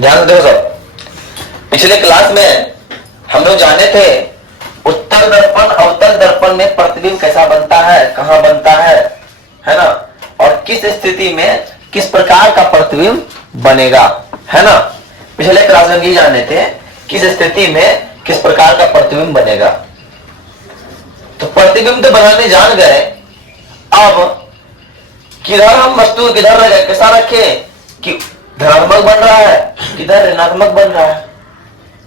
ध्यान दो सब। पिछले क्लास में हम लोग जाने थे उत्तल दर्पण अवतल दर्पण में प्रतिबिंब कैसा बनता है, कहां बनता है ना, और किस स्थिति में किस प्रकार का प्रतिबिंब बनेगा, है ना। पिछले क्लास में ये जाने थे किस स्थिति में किस प्रकार का प्रतिबिंब बनेगा। तो प्रतिबिंब तो बनाने जान गए, अब किधर हम वस्तु किधर कैसा रखे कि धनात्मक बन रहा है, किधर ऋणात्मक बन रहा है,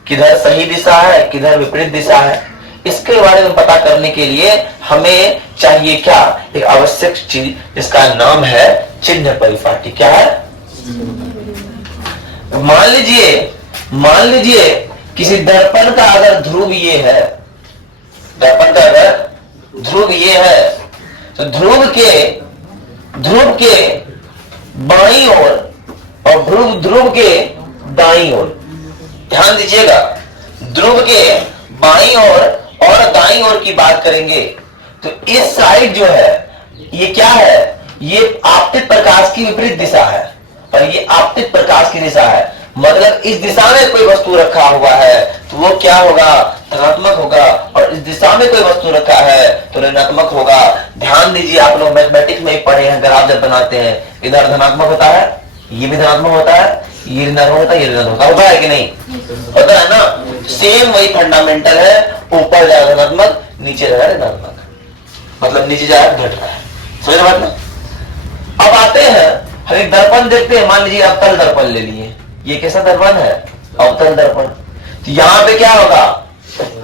किधर सही दिशा है, किधर विपरीत दिशा है, इसके बारे में पता करने के लिए हमें चाहिए क्या, एक आवश्यक चीज जिसका नाम है चिन्ह परिपाटी। क्या है? मान लीजिए किसी दर्पण का अगर ध्रुव ये है, दर्पण का अगर ध्रुव ये है, तो ध्रुव के बाईं ओर और ध्रुव के दाईं ओर, ध्यान दीजिएगा, ध्रुव के बाईं ओर और दाईं ओर की बात करेंगे तो इस साइड जो है ये क्या है, ये आपतित प्रकाश की विपरीत दिशा है और ये आपतित प्रकाश की दिशा है। मतलब इस दिशा में कोई वस्तु रखा हुआ है तो वो क्या होगा, धनात्मक होगा, और इस दिशा में कोई वस्तु रखा है तो ऋणात्मक होगा। ध्यान दीजिए, आप लोग मैथमेटिक्स में ही पढ़े हैं, ग्राफ जब बनाते हैं इधर धनात्मक होता है, ये भी धनात्मक होता है, ये ऋणात्मक होता है, ये ऋणात्मक होता है कि नहीं होता है ना। सेम वही फंडामेंटल है, ऊपर जाए धनात्मक, नीचे जाए ऋणात्मक, मतलब नीचे जाए घट रहा है। समझ बात ना। अब आते हैं हम एक दर्पण देखते हैं, मान लीजिए अवतल दर्पण ले लिए, ये कैसा दर्पण है, अवतल दर्पण। तो यहाँ पे क्या होगा,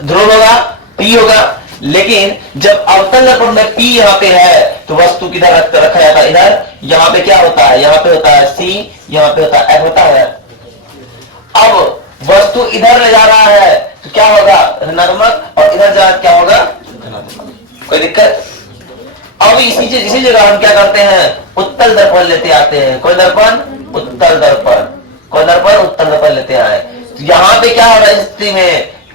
ध्रुव होगा, पी होगा, लेकिन जब अवतल दर्पण में पी यहाँ पे है तो वस्तु किधर रखा जाता है, इधर। यहाँ पे क्या होता है, यहाँ पे होता है सी, यहाँ पे होता है एफ होता है। अब वस्तु इधर ले जा रहा है तो क्या होगा, ऋणात्मक, और इधर जा क्या होगा, धनात्मक। कोई दिक्कत? अब इसी जगह हम क्या करते हैं, उत्तल दर्पण लेते आते हैं। कोई दर्पण, उत्तल दर्पण, कोई दर्पण, उत्तल दर्पण लेते आए। तो यहाँ पे क्या हो रहा है,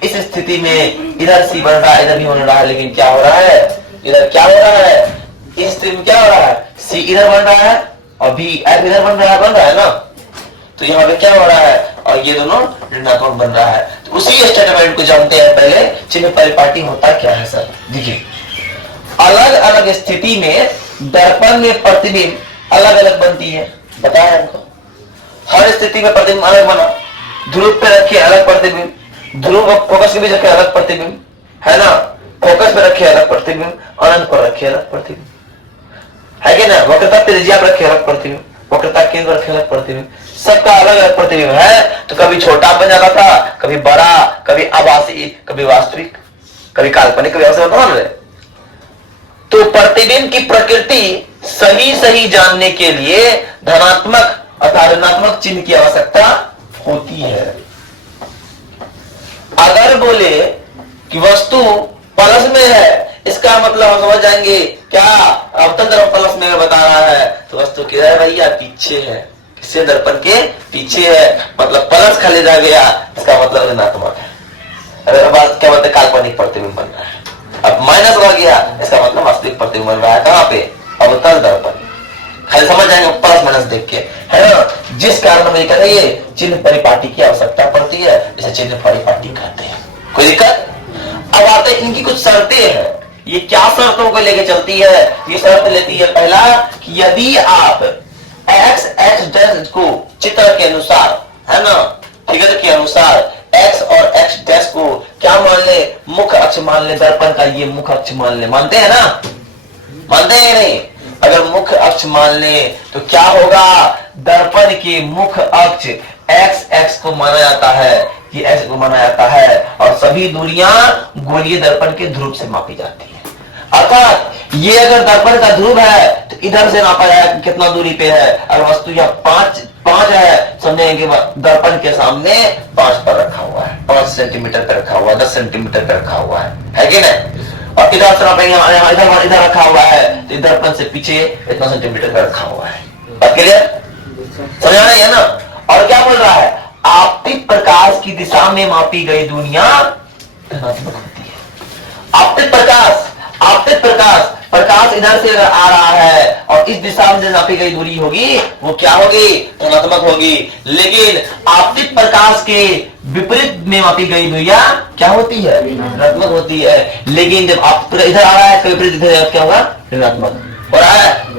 इस स्थिति में इधर सी बन रहा है, इधर भी होने रहा है, लेकिन क्या हो रहा है, इधर क्या हो रहा है, इस स्थिति में क्या हो रहा है, सी इधर बन रहा है और बी एफ इधर बन रहा है ना। तो यहाँ पे क्या हो रहा है, और ये दोनों ऋणात्मक बन रहा है। तो उसी स्टेटमेंट को जानते हैं पहले, चिन्ह परिपाटी होता क्या है सर। देखिए, अलग अलग स्थिति में दर्पण में प्रतिबिंब अलग अलग बनती है, बताया हमको। हर स्थिति में प्रतिबिंब अलग बना, ध्रुव पे रखे अलग प्रतिबिंब, ध्रुव फोकस के बीच रखे अलग प्रतिबिंब, है ना, फोकस पे रखे अलग प्रतिबिंब, अनंत पर रखे अलग प्रतिबिंब, है कि ना, वक्रता त्रिज्या पर रखे अलग प्रतिबिंब, वक्रता केंद्र रखे अलग प्रतिबिंब, सबका अलग अलग प्रतिबिंब है। तो कभी छोटा बन जाता था, कभी बड़ा, कभी आभासी, कभी वास्तविक, कभी काल्पनिक, कभी वास्तविक। तो प्रतिबिंब की प्रकृति सही जानने के लिए धनात्मक अथवा ऋणात्मक चिन्ह की आवश्यकता होती है। अगर बोले कि वस्तु प्लस में है, इसका मतलब हम समझ जाएंगे क्या, अवतल दर्पण प्लस में बता रहा है तो वस्तु किधर है भैया, पीछे है, किससे, दर्पण के पीछे है, मतलब प्लस खाली रह गया, इसका मतलब ऋणात्मक है। अगर बात क्या बोलते, काल्पनिक प्रतिबिंब बन रहा है। अब माइनस रह गया, इसका मतलब वास्तविक प्रतिबिंब बन रहा है, कहां पे, अवतल दर्पण। खाली समझ जाएंगे प्लस माइनस देख के, है ना। जिस कारण हम ये कह रहे हैं चिन्ह परिपाटी की आवश्यकता पड़ती है, इसे चिन्ह परिपाटी कहते हैं। कोई दिक्कत? अब आते हैं इनकी कुछ शर्तें हैं, ये क्या शर्तों को लेके चलती है। ये शर्त लेती है पहला कि यदि आप एक्स डैश को चित्र के अनुसार, है ना, फिगर के अनुसार एक्स और एक्स डैश को क्या मान ले, मुख्य अक्ष मान ले, दर्पण का ये मुख्य अक्ष मान ले, मानते हैं ना, मानते हैं नहीं। अगर मुख्य अक्ष मान ले तो क्या होगा, दर्पण के मुख्य अक्ष एक्स को माना जाता है, ये एक्स को माना जाता है, और सभी दूरियां गोलीय दर्पण के ध्रुव से मापी जाती है। अर्थात ये अगर दर्पण का ध्रुव है तो इधर से नापा जाए कितना दूरी पे है। अगर वस्तु यह 5 है, समझेंगे दर्पण के सामने 5 पर रखा हुआ है, 5 सेंटीमीटर पे रखा हुआ है, 10 सेंटीमीटर पे रखा हुआ है कि नहीं। और इधर से नापेंगे, इधर रखा हुआ है तो दर्पण से पीछे इतना सेंटीमीटर पे रखा हुआ है। बात क्लियर, समझ रहे हैं ना। और क्या बोल रहा है, आपतित प्रकाश की दिशा में मापी गई दूरियां धनात्मक होती है। आपतित प्रकाश प्रकाश इधर से अगर आ रहा है और इस दिशा में जो नापी गई दूरी होगी वो क्या होगी, ऋणात्मक होगी। लेकिन आपतित प्रकाश के विपरीत में मापी गई दूरियां क्या होती है, ऋणात्मक होती है। लेकिन जब आप इधर आ रहा है तो विपरीत इधर क्या होगा, ऋणात्मक हो रहा है।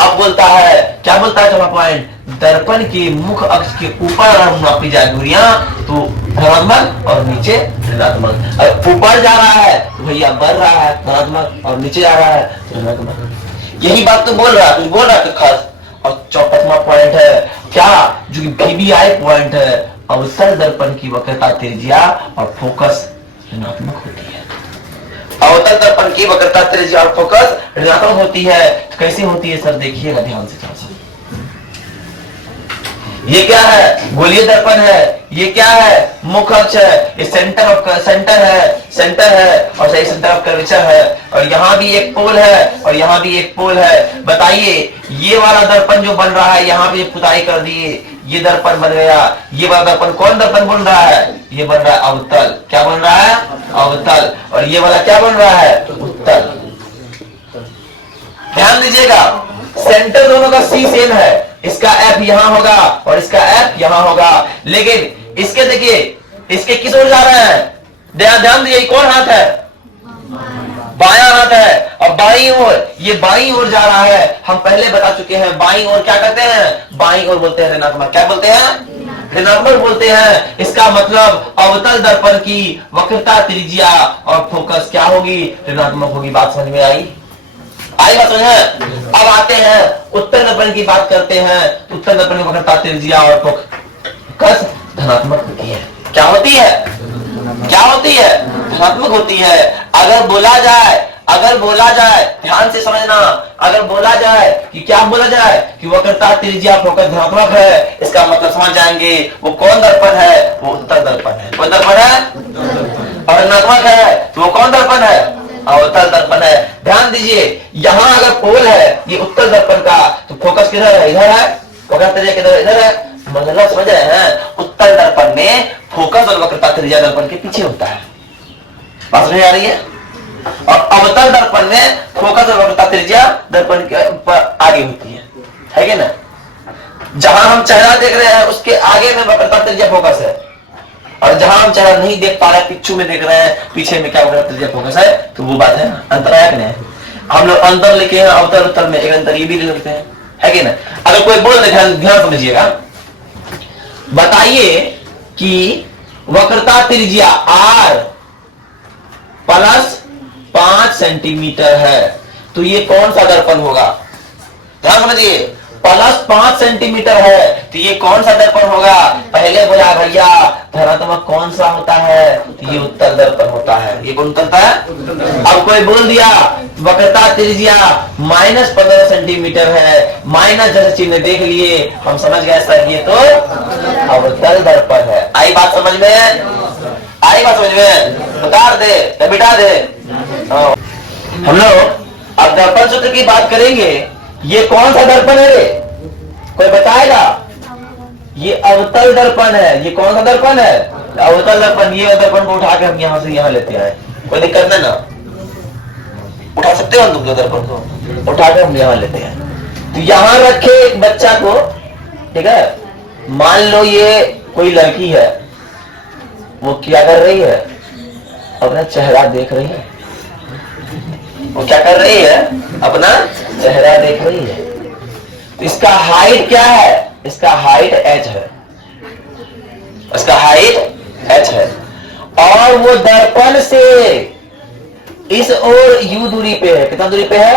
अब बोलता है, क्या बोलता है चौथा पॉइंट, दर्पण के मुख अक्ष के ऊपर अगर मापी जाए दूरियां तो धनात्मक और नीचे ऋणात्मक। अगर ऊपर जा रहा है तो भैया बढ़ रहा है धनात्मक, और नीचे जा रहा है तो ऋणात्मक। यही बात तो बोल रहा है, कुछ बोल रहा है तो खास। और चौथा पॉइंट है क्या, जो कि VBI पॉइंट है, अवतल दर्पण की वक्रता त्रिज्या और फोकस ऋणात्मक होती है। अवतल दर्पण की वक्रता त्रिज्या और फोकस ऋणात्मक होती है। कैसे होती है सर, देखिएगा ध्यान से थोड़ा सा। ये क्या है, गोलीय दर्पण है। ये क्या है, मुख अक्ष है। ये सेंटर है और सही सेंटर ऑफ कर्वेचर है। और यहाँ भी एक पोल है और यहाँ भी एक पोल है। बताइए ये वाला दर्पण जो बन रहा है, यहाँ पे पुताई कर दिए, ये दर्पण बन गया। ये वाला दर्पण कौन दर्पण बन रहा है, ये बन रहा है अवतल। क्या बन रहा है, अवतल। और ये वाला क्या बन रहा है, उत्तल। ध्यान दीजिएगा, सेंटर दोनों का सी सेम है। इसका एफ यहां होगा और इसका एफ यहां होगा। लेकिन इसके देखिए, इसके किस ओर जा रहे हैं, ध्यान दीजिए, कौन हाथ है, बायां हाथ है। और बाईं ओर, ये बाईं ओर जा रहा है। हम पहले बता चुके हैं बाईं ओर क्या कहते हैं, बाईं ओर बोलते हैं ऋणात्मक। क्या बोलते हैं, ऋणात्मक बोलते हैं। इसका मतलब अवतल दर्पण की वक्रता त्रिज्या और फोकस क्या होगी, ऋणात्मक होगी। बात समझ में आई बात समझ में। अब आते हैं उत्तर दर्पण की बात करते हैं। उत्तर दर्पण की वक्रता त्रिज्या और फोकस धनात्मक होती है। क्या होती है, क्या होती है, धनात्मक होती है। अगर बोला जाए ध्यान से समझना, अगर बोला जाए कि क्या बोला जाए कि वक्रता त्रिज्या फोकस धनात्मक है, इसका मतलब समझ जाएंगे वो कौन दर्पण है, वो उत्तर दर्पण है। कौन दर्पण है, और ऋणात्मक है तो वो कौन दर्पण है, अवतल दर्पण है। ध्यान दीजिए, यहां अगर पोल है ये उत्तर दर्पण का, तो फोकस किधर है, इधर है। वक्रता त्रिज्या किधर, इधर है। मतलब समझ रहे हैं, उत्तर दर्पण में फोकस और वक्रता त्रिज्या दर्पण के पीछे होता है। बात समझ आ रही है। और अवतल दर्पण में फोकस और वक्रता त्रिज्या दर्पण के आगे होती है कि ना। जहां हम चेहरा देख रहे हैं उसके आगे में वक्रता त्रिज्या फोकस है, और जहां हम चेहरा नहीं देख पा रहे, पिछू में देख रहे हैं, पीछे में क्या वक्रता त्रिज्या फोकस है, तो वो बात है ना, अंतर है कि नहीं। हम लोग अंतर लिखे हैं अवतल उत्तल में, एक अंतर ये भी लिखते हैं, है कि ना। अगर कोई बोल दे, ध्यान समझिएगा, बताइए कि वक्रता त्रिज्या R प्लस 5 सेंटीमीटर है, तो ये कौन सा दर्पण होगा, ध्यान समझिए। प्लस 5 सेंटीमीटर है तो ये कौन सा दर्पण होगा। पहले बोला भैया धनात्मक कौन सा होता है, तो ये उत्तर दर्पण होता है। ये कौन करता है। अब कोई बोल दिया वक्रता त्रिज्या -15 सेंटीमीटर है, माइनस जैसे चिन्ह देख लिए, हम समझ गए सर ये तो अवतल दर्पण है। आई बात समझ में, आई बात समझ में, बता दे बिटा दे। हम लोग अब दर्पण सूत्र की बात करेंगे। ये कौन सा दर्पण है रे, कोई बताएगा। ये अवतल दर्पण है। ये कौन सा दर्पण है, अवतल दर्पण। ये दर्पण को उठा के हम यहां से यहां लेते हैं, कोई दिक्कत नहीं ना, उठा सकते हो तुम तो दर्पण को, उठा के हम यहां लेते हैं। तो यहां रखे एक बच्चा को, ठीक है, मान लो ये कोई लड़की है, वो क्या कर रही है, अपना चेहरा देख रही है। वो क्या कर रही है, अपना चेहरा देख रही है। इसका हाइट क्या है, इसका हाइट h है, इसका हाइट h है। और वो दर्पण से इस ओर u दूरी पे है। कितना दूरी पे है,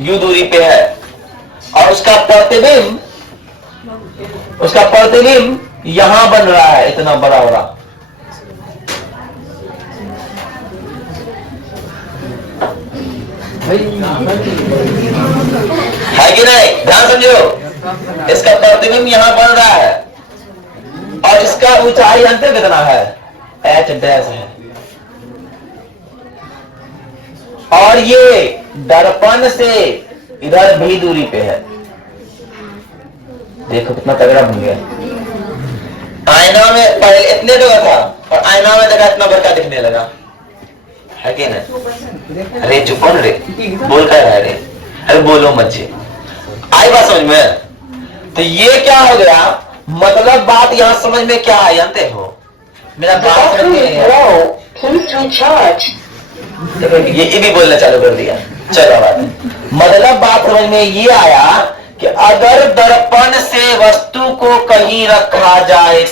u दूरी पे है। और उसका प्रतिबिंब यहां बन रहा है, इतना बड़ा बड़ा। है कि नहीं, ध्यान समझो। इसका प्रतिबिंब यहां बन रहा है और इसका ऊंचाई अंतर कितना है, h डैश है। और ये दर्पण से इधर भी दूरी पे है। देखो कितना तगड़ा बन गया। आईना में पहले इतने जगह था और आईना में देखा इतना बड़का दिखने लगा, है कि ना? अरे चुप कौन रे, बोल कर रहा है रे? अरे बोलो मत जी। आई बात समझ में? तो ये क्या हो गया, मतलब बात यहां समझ में क्या है जानते हो? मेरा बात समझ में, देखो ये भी बोलना चालू कर दिया। चलो बात, मतलब बात समझ में ये आया कि अगर दर्पण से वस्तु को कहीं रखा जाए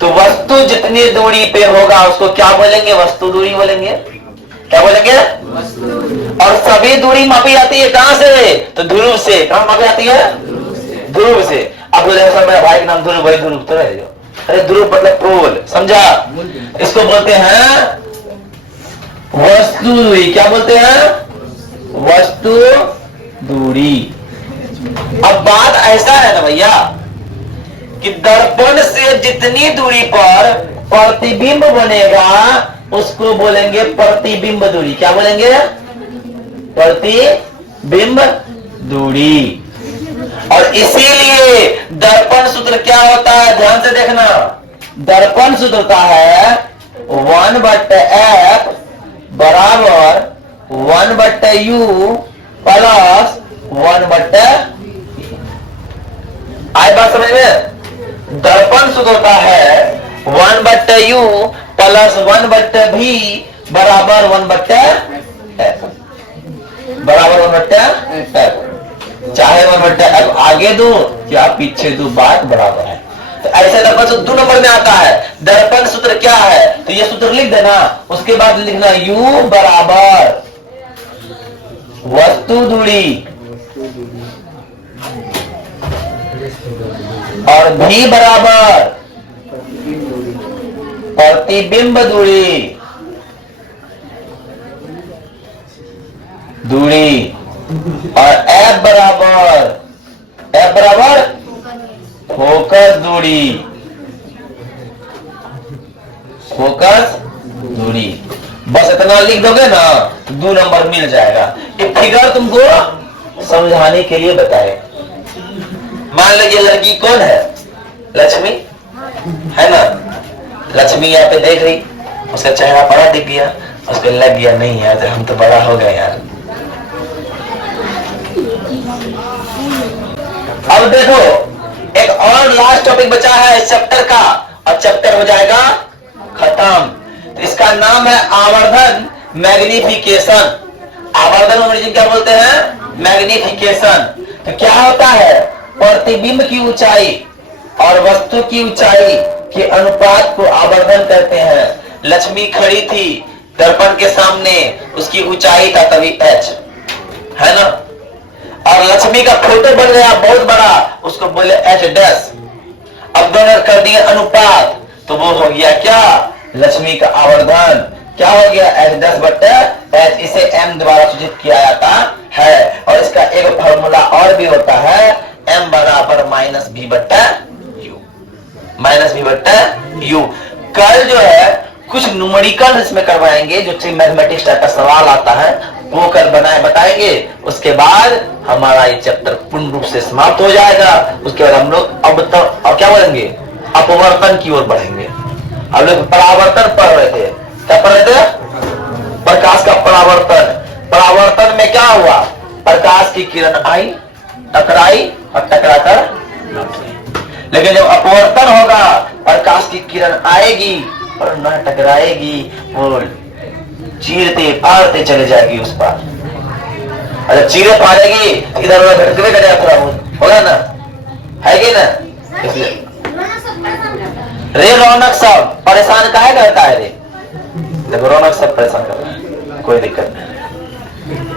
तो वस्तु जितनी दूरी पे होगा उसको क्या बोलेंगे? वस्तु दूरी बोलेंगे। क्या बोलेंगे? और सभी दूरी मापी जाती है कहां से? तो ध्रुव से। कहां मापी जाती है? ध्रुव से। अब मेरा भाई का नाम ध्रुव, भाई ध्रुव तो रह जाओ। अरे ध्रुव मतलब पोल, समझा? इसको बोलते हैं वस्तु दूरी। क्या बोलते हैं? वस्तु दूरी। अब बात ऐसा है ना भैया कि दर्पण से जितनी दूरी पर प्रतिबिंब बनेगा उसको बोलेंगे प्रतिबिंब दूरी। क्या बोलेंगे? प्रतिबिंब दूरी। और इसीलिए दर्पण सूत्र क्या होता है, ध्यान से देखना। दर्पण सूत्र होता है 1/f बराबर 1/u प्लस 1/, आई बात समझ में? दर्पण सूत्र होता है 1/u प्लस 1/v बराबर 1/f बराबर 1/f। चाहे 1/f आगे दो या पीछे दो, बात बराबर है। तो ऐसे दर्पण सूत्र 2 नंबर में आता है। दर्पण सूत्र क्या है? तो ये सूत्र लिख देना, उसके बाद लिखना u बराबर वस्तु दूरी और v बराबर प्रतिबिंब दूरी और f बराबर फोकस दूरी। बस इतना लिख दोगे ना 2 नंबर मिल जाएगा। एक फिगर तुमको समझाने के लिए बताए। मान लीजिए लड़की कौन है? लक्ष्मी है ना? लक्ष्मी यहाँ पे देख रही, उसका चेहरा बड़ा दिख गया, उसको लग गया नहीं यार तो हम तो बड़ा हो गए यार। अब देखो एक और लास्ट टॉपिक बचा है इस चैप्टर का और चैप्टर हो जाएगा खत्म। तो इसका नाम है आवर्धन मैग्निफिकेशन। आवर्धन अंग्रेजी क्या बोलते हैं? मैग्निफिकेशन। तो क्या होता है? प्रतिबिंब की ऊंचाई और वस्तु की ऊंचाई के अनुपात को आवर्धन कहते हैं। लक्ष्मी खड़ी थी दर्पण के सामने, उसकी ऊंचाई था तभी h, है ना? और लक्ष्मी का फोटो बन गया बहुत बड़ा, उसको बोले h'। अब दोनों कर दिए अनुपात, तो वो हो गया क्या? लक्ष्मी का आवर्धन। क्या हो गया? h'/h। इसे m द्वारा सूचित किया जाता है। और इसका एक फॉर्मूला और भी होता है, m बराबर -v/u। कल जो है कुछ न्यूमेरिकल इसमें करवाएंगे, जो मैथमेटिक्स टाइप का सवाल आता है वो कल बताएंगे। उसके बाद हमारा ये चैप्टर पूर्ण रूप से समाप्त हो जाएगा। उसके बाद हम लोग अब तो और क्या बोलेंगे? अपवर्तन की ओर बढ़ेंगे। हम लोग परावर्तन पढ़ रहे थे। क्या पढ़ रहे थे? प्रकाश का परावर्तन। परावर्तन में क्या हुआ? प्रकाश की किरण आई, टकराई और टकराकर, लेकिन जब अपवर्तन होगा प्रकाश की किरण आएगी और न टकराएगी, वो चीरते फाड़ते चले जाएगी उस पार। अच्छा चीरे फाड़ेगी इधर उधर भटकने का जाए थोड़ा बहुत होगा ना, है कि ना? इसलिए रे रौनक सब परेशान काहे करता है रे? देखो रौनक सब परेशान कर रहा है, कोई दिक्कत नहीं।